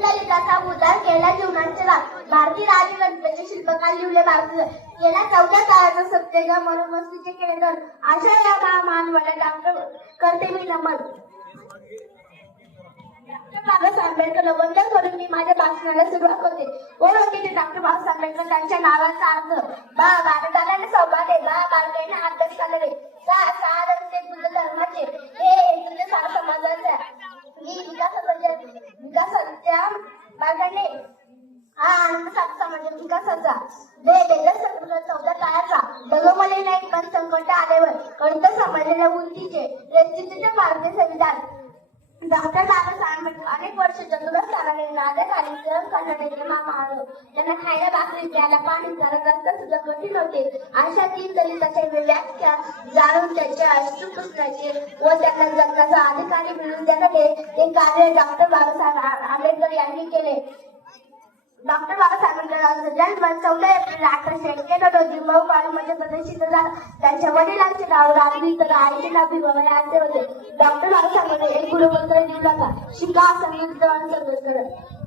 दलिताचा उद्धार केला जीवनाचे भारतीय राजगणपतीचे शिल्पकार लिवले भारतीय गेल्या 14 काळाचा सत्यगा मनोमस्तीचे केले तर अशा या महान वडा डॉक्टर करते मी नमन. डॉक्टर बाबासाहेब आंबेडकर वंदन करून मी माझ्या भाषणाला सुरुवात होते. कोण होते ते डॉक्टर बाबासाहेब आंबेडकर? त्यांच्या नावाचा अर्थ बा भारताला सौभाग्य, बा बारकाईने अभ्यास करणारे, सहा रस्ते बुद्ध धर्माचे, हे तुझे समाजाचे विकासाच्या मार्गाने हा आनंद साधता म्हणजे विकासाचा बेला संपूर्ण 14 काळाचा दगमले नाही पण संकट आल्यावर कळत समजलेल्या उंचीचे रेस्टिट्यूटचे भारतीय संविधान डॉक्टर बाबासाहेब आंबेडकर अनेक वर्ष चतुरस्थानाने नादाखाली सहन करणारे महामानव. त्यांना खायला भाकरी, प्यायला पाणी, रस्ता सुद्धा कठीण होते. अशा 3 दलिताच्या व्याख्या जाणून त्यांच्या अश्रू पुसण्याचे व त्यांना जगण्याचा अधिकारी मिळवून देण्याचे ते कार्य डॉक्टर बाबासाहेब आंबेडकर यांनी केले. डॉक्टर बाबासाहेब आंबेडकरांचा जन्म 14 एप्रिल 1891 रोजी मऊ मध्ये प्रदर्शित झाला. त्यांच्या वडिलांचे नाव रामजी तर आईचे नाव भीमाबाई असे होते. डॉक्टर बाबासाहेब एक गुरुमंत्र दिला, शिका संगीत जवळ संगत करत.